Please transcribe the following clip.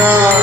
Krishna